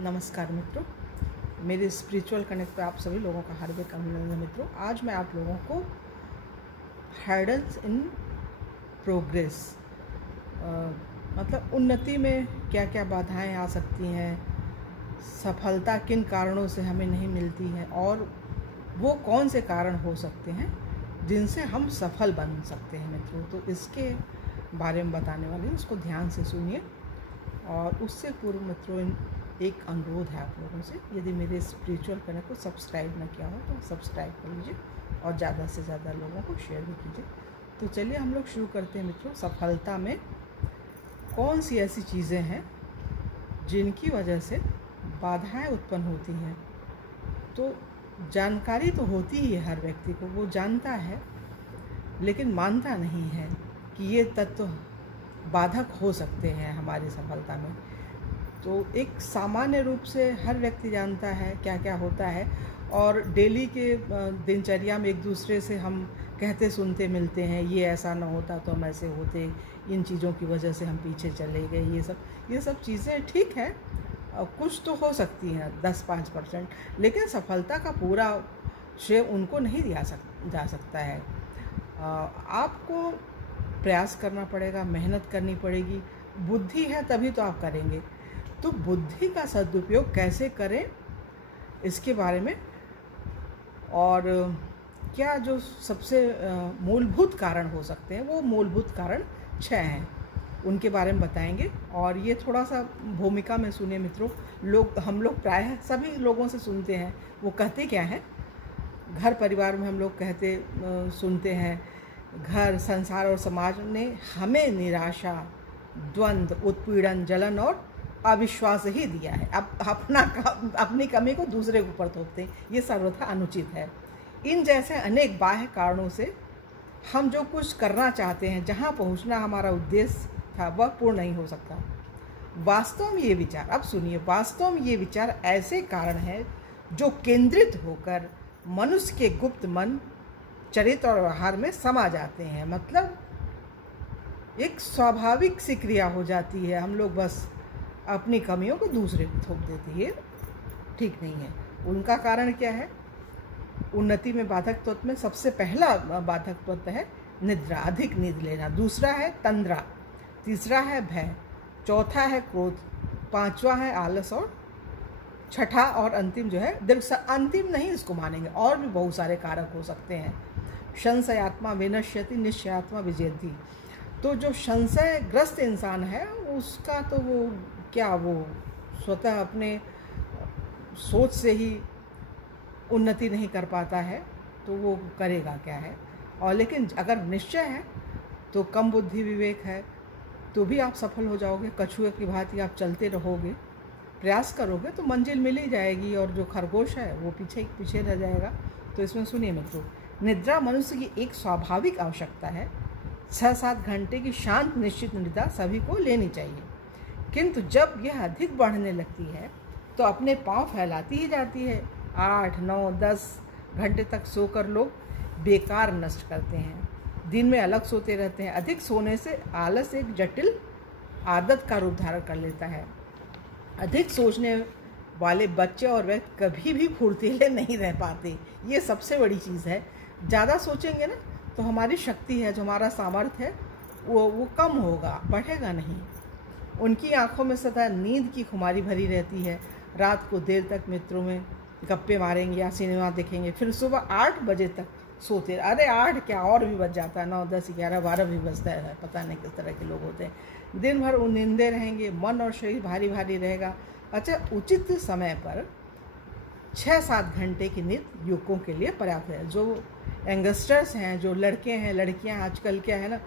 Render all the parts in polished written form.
नमस्कार मित्रों, मेरे स्पिरिचुअल कनेक्ट पे आप सभी लोगों का हार्दिक अभिनंदन। मित्रों, आज मैं आप लोगों को हार्डल्स इन प्रोग्रेस मतलब उन्नति में क्या क्या बाधाएं आ सकती हैं, सफलता किन कारणों से हमें नहीं मिलती है और वो कौन से कारण हो सकते हैं जिनसे हम सफल बन सकते हैं। मित्रों, तो इसके बारे में बताने वाले हैं, उसको ध्यान से सुनिए। और उससे पूर्व मित्रों, एक अनुरोध है आप लोगों से, यदि मेरे स्पिरिचुअल कनेक्ट को सब्सक्राइब न किया हो तो सब्सक्राइब कर लीजिए और ज़्यादा से ज़्यादा लोगों को शेयर भी कीजिए। तो चलिए हम लोग शुरू करते हैं। मित्रों, सफलता में कौन सी ऐसी चीज़ें हैं जिनकी वजह से बाधाएं उत्पन्न होती हैं। तो जानकारी तो होती ही है, हर व्यक्ति को वो जानता है, लेकिन मानता नहीं है कि ये तत्व बाधक हो सकते हैं हमारी सफलता में। तो एक सामान्य रूप से हर व्यक्ति जानता है क्या क्या होता है, और डेली के दिनचर्या में एक दूसरे से हम कहते सुनते मिलते हैं, ये ऐसा ना होता तो हम ऐसे होते, इन चीज़ों की वजह से हम पीछे चले गए। ये सब चीज़ें ठीक है, कुछ तो हो सकती हैं 10-5%, लेकिन सफलता का पूरा श्रेय उनको नहीं जा सकता है। आपको प्रयास करना पड़ेगा, मेहनत करनी पड़ेगी। बुद्धि है तभी तो आप करेंगे। तो बुद्धि का सदुपयोग कैसे करें इसके बारे में, और क्या जो सबसे मूलभूत कारण हो सकते हैं, वो मूलभूत कारण 6 हैं, उनके बारे में बताएंगे। और ये थोड़ा सा भूमिका में सुने मित्रों। हम लोग प्रायः सभी लोगों से सुनते हैं, वो कहते क्या हैं, घर परिवार में हम लोग कहते सुनते हैं, घर, संसार और समाज ने हमें निराशा, द्वंद्व, उत्पीड़न, जलन और अविश्वास ही दिया है। अब अपनी कमी को दूसरे के ऊपर थोपते हैं, ये सर्वथा अनुचित है। इन जैसे अनेक बाह्य कारणों से हम जो कुछ करना चाहते हैं, जहाँ पहुँचना हमारा उद्देश्य था, वह पूर्ण नहीं हो सकता। वास्तव में ये विचार, अब सुनिए, वास्तव में ये विचार ऐसे कारण हैं जो केंद्रित होकर मनुष्य के गुप्त मन, चरित्र और व्यवहार में समा जाते हैं। मतलब एक स्वाभाविक सी क्रिया हो जाती है, हम लोग बस अपनी कमियों को दूसरे को थोप देते हैं, ठीक नहीं है। उनका कारण क्या है? उन्नति में बाधक तत्व में सबसे पहला बाधक तत्व है निद्रा, अधिक नींद लेना। दूसरा है तंद्रा, तीसरा है भय, चौथा है क्रोध, पांचवा है आलस, और छठा और अंतिम जो है दीर्घ। अंतिम नहीं इसको मानेंगे, और भी बहुत सारे कारक हो सकते हैं। संशयात्मा विनश्यति, निश्चयात्मा विजयति। तो जो संशयग्रस्त इंसान है, उसका तो वो स्वतः अपने सोच से ही उन्नति नहीं कर पाता है, तो वो करेगा क्या है। और लेकिन अगर निश्चय है, तो कम बुद्धि विवेक है, तो भी आप सफल हो जाओगे। कछुए की भांति आप चलते रहोगे, प्रयास करोगे तो मंजिल मिल ही जाएगी, और जो खरगोश है वो पीछे रह जाएगा। तो इसमें सुनिए मित्रों, निद्रा मनुष्य की एक स्वाभाविक आवश्यकता है। 6-7 घंटे की शांत निश्चित निद्रा सभी को लेनी चाहिए, किंतु जब यह अधिक बढ़ने लगती है तो अपने पांव फैलाती ही जाती है। 8, 9, 10 घंटे तक सोकर लोग बेकार नष्ट करते हैं, दिन में अलग सोते रहते हैं। अधिक सोने से आलस एक जटिल आदत का रूप धारण कर लेता है। अधिक सोचने वाले बच्चे और व्यक्ति कभी भी फुर्तीले नहीं रह पाते। ये सबसे बड़ी चीज़ है। ज़्यादा सोचेंगे ना, तो हमारी शक्ति है, जो हमारा सामर्थ्य है, वो कम होगा, बढ़ेगा नहीं। उनकी आंखों में सदा नींद की खुमारी भरी रहती है। रात को देर तक मित्रों में गप्पे मारेंगे या सिनेमा देखेंगे, फिर सुबह 8 बजे तक सोते। अरे 8 क्या, और भी बज जाता है, 9, 10, 11, 12 भी बजता है। पता नहीं किस तरह के लोग होते हैं। दिन भर नींदे रहेंगे, मन और शरीर भारी भारी रहेगा। अच्छा, उचित समय पर 6-7 घंटे की नींद युवकों के लिए पर्याप्त है। जो यंगस्टर्स हैं, जो लड़के हैं, लड़कियां, आजकल क्या है ना,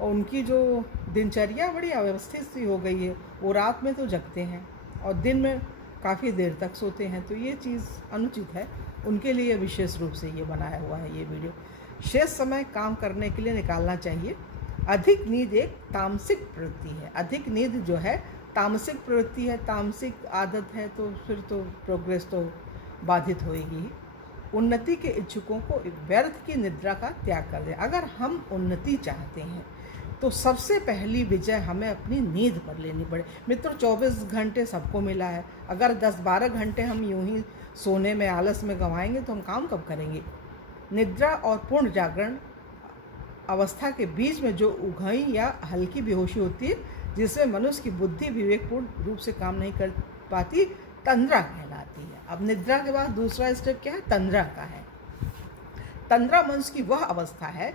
उनकी जो दिनचर्या बड़ी अव्यवस्थित सी हो गई है। वो रात में तो जगते हैं और दिन में काफ़ी देर तक सोते हैं, तो ये चीज़ अनुचित है। उनके लिए विशेष रूप से ये बनाया हुआ है ये वीडियो। शेष समय काम करने के लिए निकालना चाहिए। अधिक नींद एक तामसिक प्रवृत्ति है। अधिक नींद जो है तामसिक प्रवृत्ति है, तामसिक आदत है, तो फिर तो प्रोग्रेस तो बाधित होएगी। उन्नति के इच्छुकों को व्यर्थ की निद्रा का त्याग कर दें। अगर हम उन्नति चाहते हैं, तो सबसे पहली विजय हमें अपनी नींद पर लेनी पड़े। मित्रों, 24 घंटे सबको मिला है। अगर 10-12 घंटे हम यूं ही सोने में, आलस में गंवाएंगे तो हम काम कब करेंगे। निद्रा और पूर्ण जागरण अवस्था के बीच में जो उघई या हल्की बेहोशी होती है, जिसमें मनुष्य की बुद्धि विवेकपूर्ण रूप से काम नहीं कर पाती, तंद्रा कहलाती है। अब निद्रा के बाद दूसरा स्टेप क्या है? तंद्रा का है। तंद्रा मनुष्य की वह अवस्था है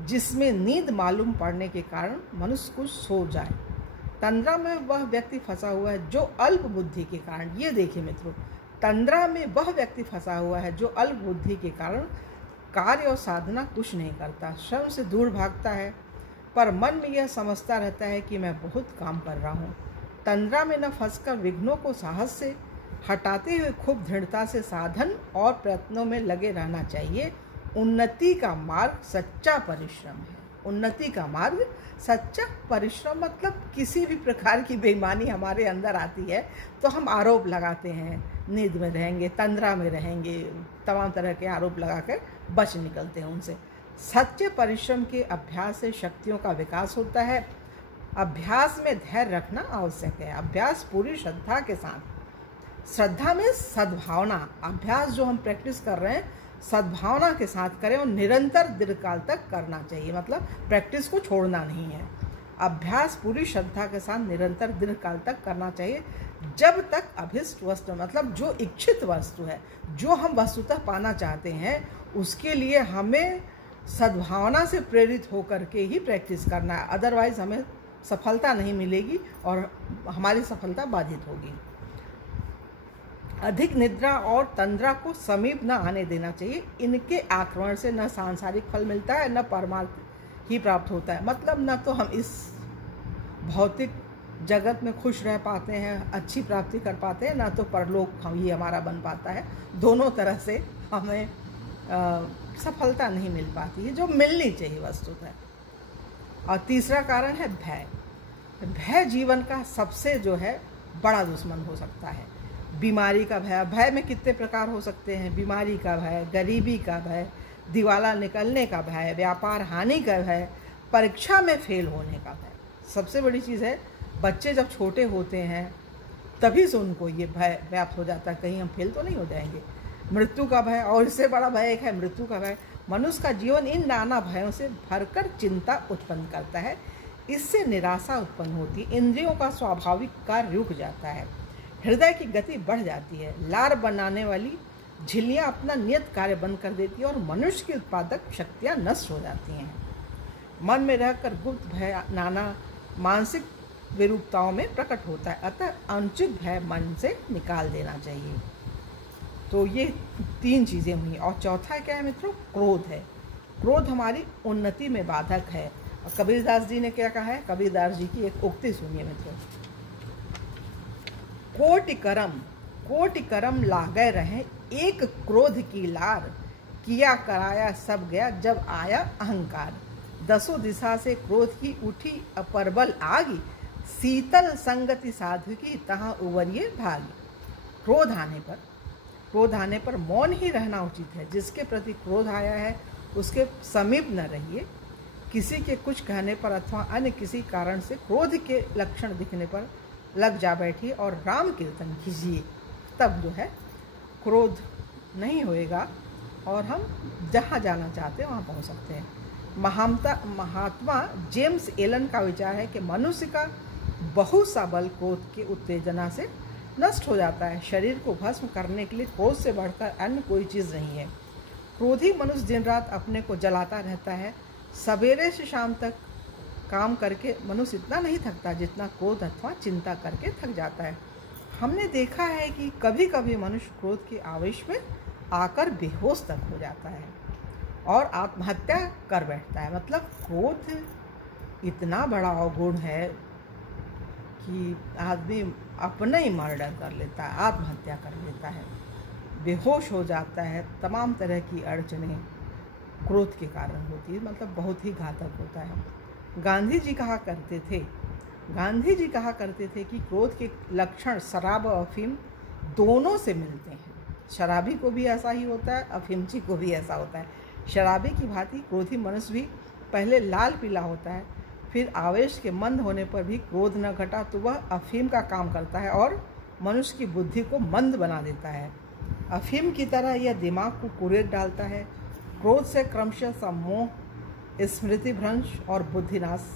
जिसमें नींद मालूम पड़ने के कारण मनुष्य कुछ सो जाए। तंद्रा में वह व्यक्ति फंसा हुआ है जो अल्प बुद्धि के कारण, ये देखिए मित्रों, तंद्रा में वह व्यक्ति फंसा हुआ है जो अल्प बुद्धि के कारण कार्य और साधना कुछ नहीं करता, स्वयं से दूर भागता है, पर मन में यह समझता रहता है कि मैं बहुत काम कर रहा हूँ। तंद्रा में न फंसकर विघ्नों को साहस से हटाते हुए खूब दृढ़ता से साधन और प्रयत्नों में लगे रहना चाहिए। उन्नति का मार्ग सच्चा परिश्रम है। उन्नति का मार्ग सच्चा परिश्रम मतलब किसी भी प्रकार की बेईमानी हमारे अंदर आती है तो हम आरोप लगाते हैं, नींद में रहेंगे, तंद्रा में रहेंगे, तमाम तरह के आरोप लगाकर बच निकलते हैं उनसे। सच्चे परिश्रम के अभ्यास से शक्तियों का विकास होता है। अभ्यास में धैर्य रखना आवश्यक है। अभ्यास पूरी श्रद्धा के साथ, श्रद्धा में सद्भावना, अभ्यास जो हम प्रैक्टिस कर रहे हैं सद्भावना के साथ करें और निरंतर दीर्घकाल तक करना चाहिए, मतलब प्रैक्टिस को छोड़ना नहीं है। अभ्यास पूरी श्रद्धा के साथ निरंतर दीर्घकाल तक करना चाहिए, जब तक अभिष्ट वस्तु, मतलब जो इच्छित वस्तु है, जो हम वस्तुतः पाना चाहते हैं, उसके लिए हमें सद्भावना से प्रेरित होकर के ही प्रैक्टिस करना है। अदरवाइज हमें सफलता नहीं मिलेगी और हमारी सफलता बाधित होगी। अधिक निद्रा और तंद्रा को समीप न आने देना चाहिए। इनके आक्रमण से न सांसारिक फल मिलता है, न परमार्थ ही प्राप्त होता है। मतलब न तो हम इस भौतिक जगत में खुश रह पाते हैं, अच्छी प्राप्ति कर पाते हैं, न तो परलोक ही हमारा बन पाता है। दोनों तरह से हमें सफलता नहीं मिल पाती है जो मिलनी चाहिए वस्तुतः। और तीसरा कारण है भय। भय जीवन का सबसे जो है बड़ा दुश्मन हो सकता है। बीमारी का भय, भय में कितने प्रकार हो सकते हैं। बीमारी का भय, गरीबी का भय, दिवाला निकलने का भय, व्यापार हानि का भय, परीक्षा में फेल होने का भय। सबसे बड़ी चीज़ है, बच्चे जब छोटे होते हैं तभी से उनको ये भय व्याप्त हो जाता है, कहीं हम फेल तो नहीं हो जाएंगे। मृत्यु का भय, और इससे बड़ा भय एक है मृत्यु का भय। मनुष्य का जीवन इन नाना भयों से भरकर चिंता उत्पन्न करता है। इससे निराशा उत्पन्न होती, इंद्रियों का स्वाभाविक कार्य रुक जाता है, हृदय की गति बढ़ जाती है, लार बनाने वाली झिल्लियाँ अपना नियत कार्य बंद कर देती है और मनुष्य की उत्पादक शक्तियाँ नष्ट हो जाती हैं। मन में रहकर गुप्त भय नाना मानसिक विरूपताओं में प्रकट होता है, अतः अनुचित भय मन से निकाल देना चाहिए। तो ये 3 चीज़ें हुई। और चौथा क्या है मित्रों? क्रोध है। क्रोध हमारी उन्नति में बाधक है। और कबीरदास जी ने क्या कहा है? कबीरदास जी की एक उक्ति सुनिए मित्रों। कोटि करम लागे रहे, एक क्रोध की लार, किया कराया सब गया जब आया अहंकार। 10 दिशा से क्रोध की उठी अपर्बल आगी, शीतल संगति साधु की तहाँ उवरिये भागी। क्रोध आने पर मौन ही रहना उचित है। जिसके प्रति क्रोध आया है उसके समीप न रहिए। किसी के कुछ कहने पर अथवा अन्य किसी कारण से क्रोध के लक्षण दिखने पर लग जा बैठिए और राम कीर्तन कीजिए, तब जो है क्रोध नहीं होएगा और हम जहाँ जाना चाहते हैं वहाँ पहुँच सकते हैं। महात्मा जेम्स एलन का विचार है कि मनुष्य का बहुत सा बल क्रोध के उत्तेजना से नष्ट हो जाता है। शरीर को भस्म करने के लिए क्रोध से बढ़कर अन्य कोई चीज़ नहीं है। क्रोधी मनुष्य दिन रात अपने को जलाता रहता है। सवेरे से शाम तक काम करके मनुष्य इतना नहीं थकता जितना क्रोध अथवा चिंता करके थक जाता है। हमने देखा है कि कभी कभी मनुष्य क्रोध के आवेश में आकर बेहोश तक हो जाता है और आत्महत्या कर बैठता है। मतलब क्रोध इतना बड़ा अवगुण है कि आदमी अपना ही मर्डर कर लेता है, आत्महत्या कर लेता है, बेहोश हो जाता है। तमाम तरह की अड़चनें क्रोध के कारण होती है, मतलब बहुत ही घातक होता है। गांधी जी कहा करते थे कि क्रोध के लक्षण शराब और अफीम दोनों से मिलते हैं। शराबी को भी ऐसा ही होता है, अफीमची को भी ऐसा होता है। शराबी की भांति क्रोधी मनुष्य भी पहले लाल पीला होता है, फिर आवेश के मंद होने पर भी क्रोध न घटा तो वह अफीम का काम करता है और मनुष्य की बुद्धि को मंद बना देता है। अफीम की तरह यह दिमाग को कुरेद डालता है। क्रोध से क्रमशः सम्मोह, स्मृति भ्रंश और बुद्धिनाश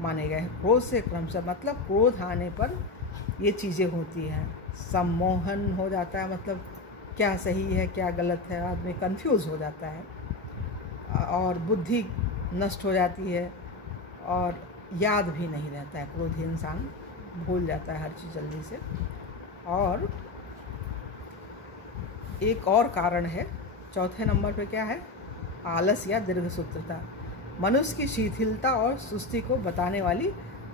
माने गए हैं। क्रोध से क्रमशः मतलब क्रोध आने पर ये चीज़ें होती हैं। सम्मोहन हो जाता है, मतलब क्या सही है क्या गलत है, आदमी कंफ्यूज हो जाता है, और बुद्धि नष्ट हो जाती है और याद भी नहीं रहता है। क्रोधी इंसान भूल जाता है हर चीज़ जल्दी से। और एक और कारण है, चौथे नंबर पे क्या है, आलस या दीर्घसूत्रता। मनुष्य की शिथिलता और सुस्ती को बताने वाली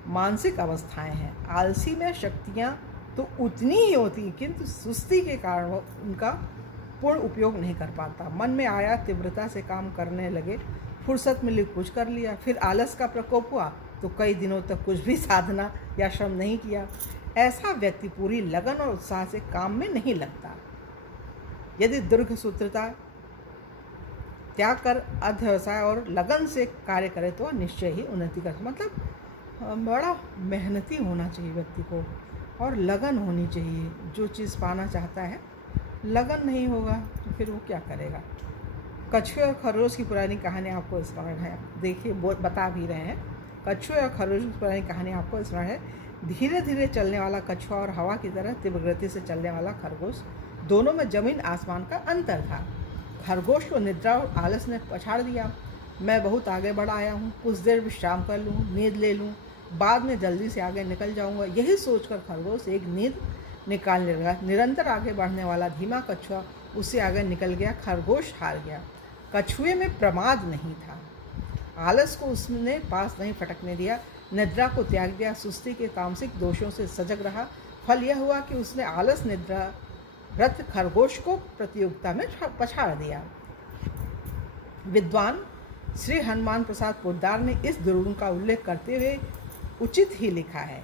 मानसिक अवस्थाएं हैं। आलसी में शक्तियां तो उतनी ही होती, किंतु सुस्ती के कारण वो उनका पूर्ण उपयोग नहीं कर पाता। मन में आया तीव्रता से काम करने लगे, फुर्सत मिली कुछ कर लिया, फिर आलस का प्रकोप हुआ तो कई दिनों तक कुछ भी साधना या श्रम नहीं किया। ऐसा व्यक्ति पूरी लगन और उत्साह से काम में नहीं लगता। यदि दीर्घसूत्रता त्याग कर अध्यवसाय और लगन से कार्य करे तो निश्चय ही उन्नति कर, मतलब बड़ा मेहनती होना चाहिए व्यक्ति को और लगन होनी चाहिए। जो चीज़ पाना चाहता है, लगन नहीं होगा तो फिर वो क्या करेगा। कछुए और खरगोश की पुरानी कहानी आपको स्मरण है, देखिए बता भी रहे हैं। कछुए और खरगोश की पुरानी कहानी आपको स्मरण है। धीरे धीरे चलने वाला कछुआ और हवा की तरह तीव्र गति से चलने वाला खरगोश, दोनों में जमीन आसमान का अंतर था। खरगोश को निद्रा और आलस ने पछाड़ दिया। मैं बहुत आगे बढ़ आया हूँ, कुछ देर विश्राम कर लूँ, नींद ले लूँ, बाद में जल्दी से आगे निकल जाऊँगा। यही सोचकर खरगोश एक नींद निकालने लगा। निरंतर आगे बढ़ने वाला धीमा कछुआ उससे आगे निकल गया। खरगोश हार गया। कछुए में प्रमाद नहीं था, आलस को उसने पास नहीं फटकने दिया, निद्रा को त्याग दिया, सुस्ती के तामसिक दोषों से सजग रहा। फल यह हुआ कि उसने आलस निद्रा रथ खरगोश को प्रतियोगिता में पछाड़ दिया। विद्वान श्री हनुमान प्रसाद पोद्दार ने इस दुर्गुण का उल्लेख करते हुए उचित ही लिखा है।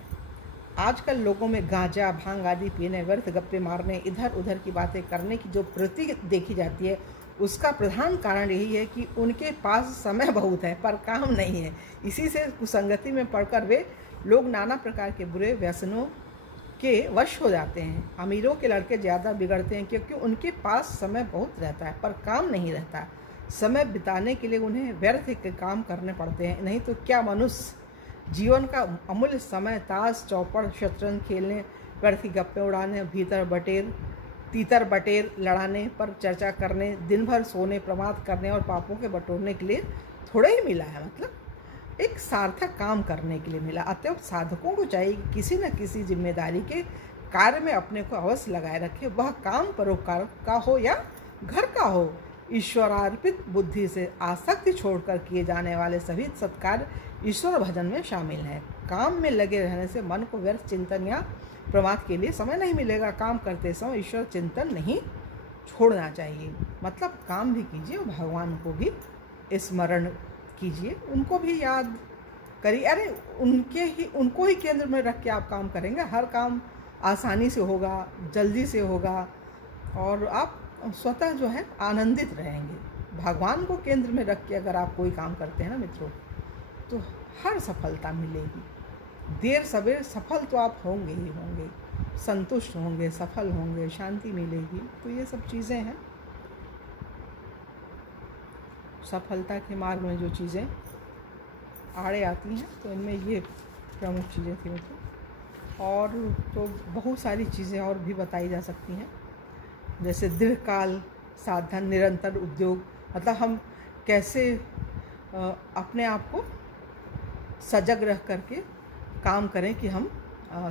आजकल लोगों में गांजा भांग आदि पीने, व्यर्थ गप्पे मारने, इधर उधर की बातें करने की जो प्रवृत्ति देखी जाती है, उसका प्रधान कारण यही है कि उनके पास समय बहुत है पर काम नहीं है। इसी से कुसंगति में पड़कर वे लोग नाना प्रकार के बुरे व्यसनों के वश हो जाते हैं। अमीरों के लड़के ज़्यादा बिगड़ते हैं क्योंकि उनके पास समय बहुत रहता है पर काम नहीं रहता। समय बिताने के लिए उन्हें व्यर्थ के काम करने पड़ते हैं, नहीं तो क्या मनुष्य जीवन का अमूल्य समय ताश चौपड़ शतरंज खेलने, व्यर्थ गप्पे उड़ाने, तीतर बटेर लड़ाने पर चर्चा करने, दिन भर सोने, प्रमाद करने और पापों के बटोरने के लिए थोड़ा ही मिला है, मतलब एक सार्थक काम करने के लिए मिला। अतएव साधकों को चाहिए कि किसी न किसी जिम्मेदारी के कार्य में अपने को अवश्य लगाए रखे, वह काम परोपकार का हो या घर का हो। ईश्वरार्पित बुद्धि से आसक्ति छोड़कर किए जाने वाले सभी सत्कार्य ईश्वर भजन में शामिल हैं। काम में लगे रहने से मन को व्यर्थ चिंतन या प्रमाद के लिए समय नहीं मिलेगा। काम करते समय ईश्वर चिंतन नहीं छोड़ना चाहिए, मतलब काम भी कीजिए और भगवान को भी स्मरण कीजिए, उनको भी याद करिए। अरे उनको ही केंद्र में रख के आप काम करेंगे, हर काम आसानी से होगा, जल्दी से होगा और आप स्वतः जो है आनंदित रहेंगे। भगवान को केंद्र में रख के अगर आप कोई काम करते हैं ना मित्रों, तो हर सफलता मिलेगी। देर सवेर सफल तो आप होंगे ही होंगे, संतुष्ट होंगे, सफल होंगे, शांति मिलेगी। तो ये सब चीज़ें हैं, सफलता के मार्ग में जो चीज़ें आड़े आती हैं, तो इनमें ये प्रमुख चीज़ें थी मित्रों। और तो बहुत सारी चीज़ें और भी बताई जा सकती हैं, जैसे दीर्घकाल साधन, निरंतर उद्योग, मतलब हम कैसे अपने आप को सजग रह करके काम करें कि हम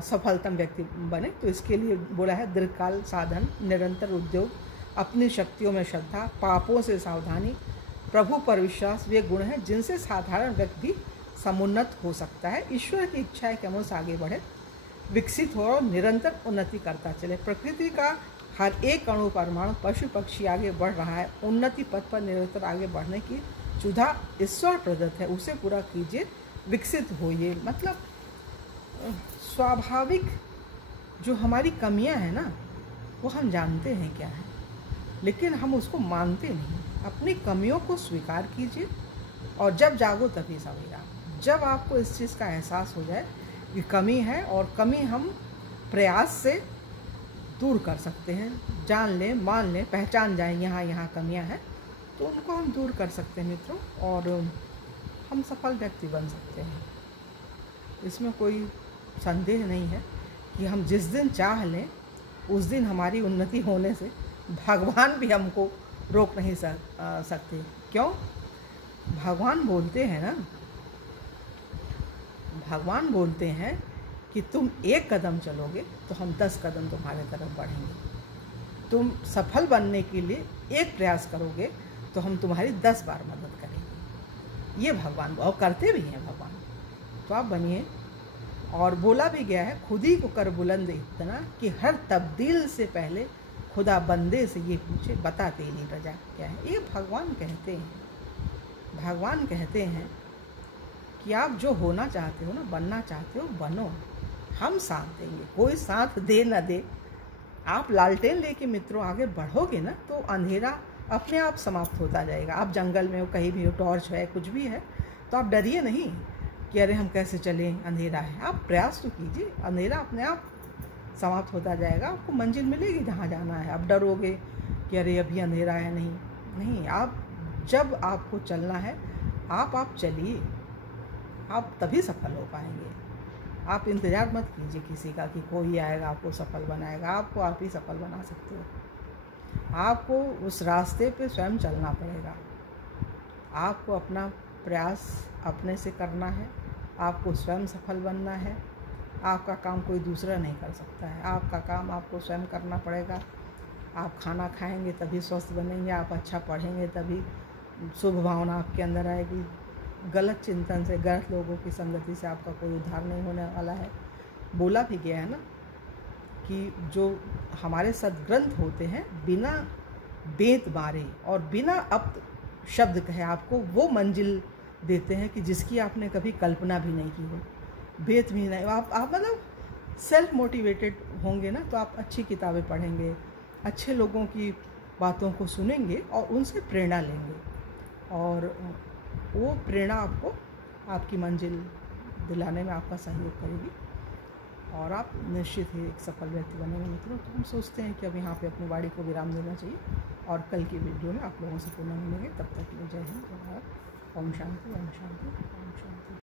सफलतम व्यक्ति बने। तो इसके लिए बोला है दीर्घकाल साधन, निरंतर उद्योग, अपनी शक्तियों में श्रद्धा, पापों से सावधानी, प्रभु पर विश्वास, वे गुण हैं जिनसे साधारण व्यक्ति समुन्नत हो सकता है। ईश्वर की इच्छा है कि हम उससे आगे बढ़े, विकसित हो और निरंतर उन्नति करता चले। प्रकृति का हर एक अणु परमाणु, पशु पक्षी आगे बढ़ रहा है। उन्नति पथ पर निरंतर आगे बढ़ने की क्षुधा ईश्वर प्रदत्त है, उसे पूरा कीजिए, विकसित होइए। मतलब स्वाभाविक जो हमारी कमियां हैं ना, वो हम जानते हैं क्या है, लेकिन हम उसको मानते नहीं। अपनी कमियों को स्वीकार कीजिए और जब जागो तभी सवेरा। जब आपको इस चीज़ का एहसास हो जाए कि कमी है और कमी हम प्रयास से दूर कर सकते हैं, जान लें, मान लें, पहचान जाएं यहाँ यहाँ कमियाँ हैं, तो उनको हम दूर कर सकते हैं मित्रों, और हम सफल व्यक्ति बन सकते हैं। इसमें कोई संदेह नहीं है कि हम जिस दिन चाह लें उस दिन हमारी उन्नति होने से भगवान भी हमको रोक नहीं सकते। क्यों? भगवान बोलते हैं ना, भगवान बोलते हैं कि तुम 1 कदम चलोगे तो हम 10 कदम तुम्हारे तरफ बढ़ेंगे। तुम सफल बनने के लिए 1 प्रयास करोगे तो हम तुम्हारी 10 बार मदद करेंगे। ये भगवान और करते भी हैं भगवान। तो आप बनिए। और बोला भी गया है, खुद ही को कर बुलंद इतना कि हर तब्दील से पहले खुदा बंदे से ये पूछे बता तेरी रजा क्या है। ये भगवान कहते हैं। भगवान कहते हैं कि आप जो होना चाहते हो ना, बनना चाहते हो, बनो, हम साथ देंगे। कोई साथ दे न दे, आप लालटेन लेके मित्रों आगे बढ़ोगे ना तो अंधेरा अपने आप समाप्त होता जाएगा। आप जंगल में हो, कहीं भी हो, टॉर्च है, कुछ भी है, तो आप डरिए नहीं कि अरे हम कैसे चलें, अंधेरा है। आप प्रयास तो कीजिए, अंधेरा अपने आप समाप्त होता जाएगा, आपको मंजिल मिलेगी जहाँ जाना है। आप डरोगे कि अरे अभी अंधेरा है, नहीं, आप जब आपको चलना है आप चलिए, आप तभी सफल हो पाएंगे। आप इंतज़ार मत कीजिए किसी का कि कोई आएगा आपको सफल बनाएगा। आपको आप ही सफल बना सकते हो। आपको उस रास्ते पे स्वयं चलना पड़ेगा। आपको अपना प्रयास अपने से करना है, आपको स्वयं सफल बनना है। आपका काम कोई दूसरा नहीं कर सकता है, आपका काम आपको स्वयं करना पड़ेगा। आप खाना खाएंगे तभी स्वस्थ बनेंगे, आप अच्छा पढ़ेंगे तभी शुभ भावना आपके अंदर आएगी। गलत चिंतन से, गलत लोगों की संगति से आपका कोई उद्धार नहीं होने वाला है। बोला भी गया है ना कि जो हमारे सद्ग्रंथ होते हैं, बिना बेत मारे और बिना अप शब्द कहे आपको वो मंजिल देते हैं कि जिसकी आपने कभी कल्पना भी नहीं की हो। बेत भी नहीं, आप मतलब सेल्फ मोटिवेटेड होंगे ना, तो आप अच्छी किताबें पढ़ेंगे, अच्छे लोगों की बातों को सुनेंगे और उनसे प्रेरणा लेंगे, और वो प्रेरणा आपको आपकी मंजिल दिलाने में आपका सहयोग करेगी और आप निश्चित ही एक सफल व्यक्ति बनेंगे मित्रों। तो हम सोचते हैं कि अब यहाँ पे अपनी वाणी को विराम देना चाहिए और कल की वीडियो में आप लोगों से पुनः मिलेंगे। तब तक के लिए जय हिंद, जय भारत। ओम शांति, ओम शांति, ओम शांति।